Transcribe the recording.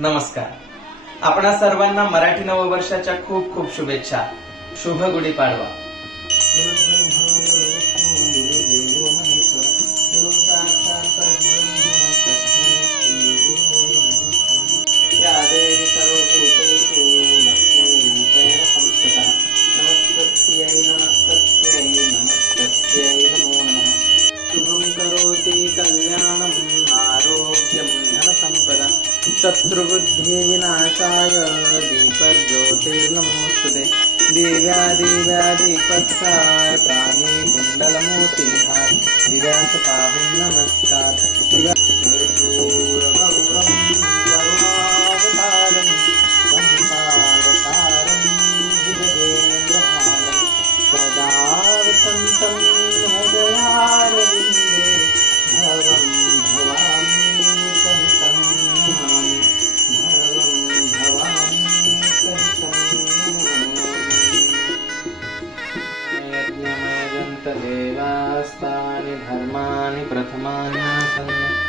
नमस्कार. आपणा सर्वांना मराठी नववर्षाच्या खूप खूप शुभेच्छा. शुभ गुढीपाडवा. या देवी सर्वभूतेषु लक्ष्मीरूपेण संस्थिता. नमस्तस्यै नमस्तस्यै नमस्तस्यै नमो नमः. शुभं करोति कल्याणम् आरोग्यं धनसम्पदा. शत्रुबुद्धिविनाशाय दीपज्योतिर्नमोस्तुते. दिव्यादिव्यादिपत्कार कामी कुण्डलमोतिहार. दिव्यासपाहुं नमस्कार. कर्पूरगौरं करुणावतारं संसारसारं भुजगेन्द्रहारं सदा वसन्तं हृदयारविन्दे भवं भवामि सहितं नमामि. भवं भवामि सहितं नमामि. यज्ञमयजन्त देवास्तानि धर्माणि प्रथमानि आसन्.